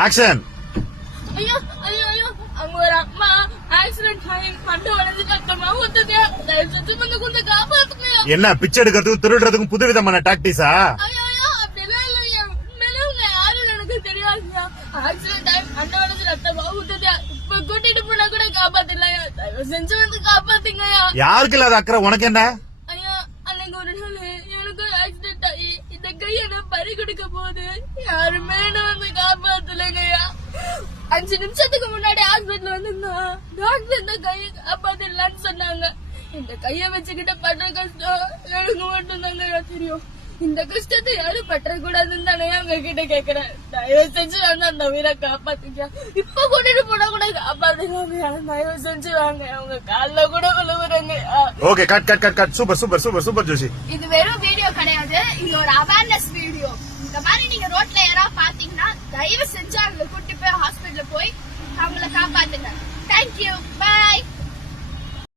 Action. ஐயோ ஐயோ ஐயோ, அங்க ஒரு அம்மா ஆக்சிடென்ட் ஆகி மண்டை உடைஞ்சு ரத்தமா ஊத்துது. தயவு செஞ்சு வந்து கொஞ்சம் காப்பாத்துங்க. என்ன பிச்சை எடுக்கிறதுக்கும் திருடுறதுக்கும் புதுவிதமான டாக்டிஸா? ஐயோ ஐயோ, அப்படிலாம் இல்லையா. உண்மையிலே உங்க யாருன்னு எனக்கு தெரியாதுயா. ஆக்சிடென்ட் ஆகி மண்டை உடைஞ்சு ரத்தமா ஊத்துது. இப்ப கூட்டிட்டு போனா கூட காப்பாத்திடலையா. தயவு செஞ்சு வந்து காப்பாத்துங்கயா. யாருக்கு இல்லாத அக்கறை உனக்கு என்ன? ஐயா, அன்னைக்கு ஒரு நாள் எனக்கு ஆக்சிடென்ட் ஆகி இந்த கையை பறி கொடுக்க போகுது. யாருமே என்ன வந்து காப்பாத்தலைங்கய்யா. 5 நிமிஷத்துக்கு முன்னாடி ஹாஸ்பிட்டல் வந்திருந்தா டாக்டர் இந்த கையை காப்பாத்திடலான்னு சொன்னாங்க. இந்த கையை வச்சுக்கிட்ட படுற கஷ்டம் எனக்கு மட்டும் தாங்க தெரியும். இந்த கஷ்டத்தை யாரும் பற்ற கூடாதுன்னு தானே அவங்க கிட்ட கேக்குறேன். தயவு செஞ்சு வந்து அந்த உயிரை காப்பாத்துங்க. இப்ப கூட்டிட்டு போனா கூட காப்பாத்துவாங்க. தயவு செஞ்சு வாங்க. அவங்க கால்ல கூட விழுவுறாங்க. Okay, cut cut cut cut. Super super super super Joshi. இது வெறும் வீடியோ கிடையாது, இது ஒரு அவேர்னஸ் வீடியோ. இந்த மாதிரி நீங்க ரோட்ல யாராவது பாத்தீங்கன்னா தயவு செஞ்சு அவங்களை கூட்டி போய் ஹாஸ்பிட்டல் போய் அவங்கள காப்பாத்துங்க.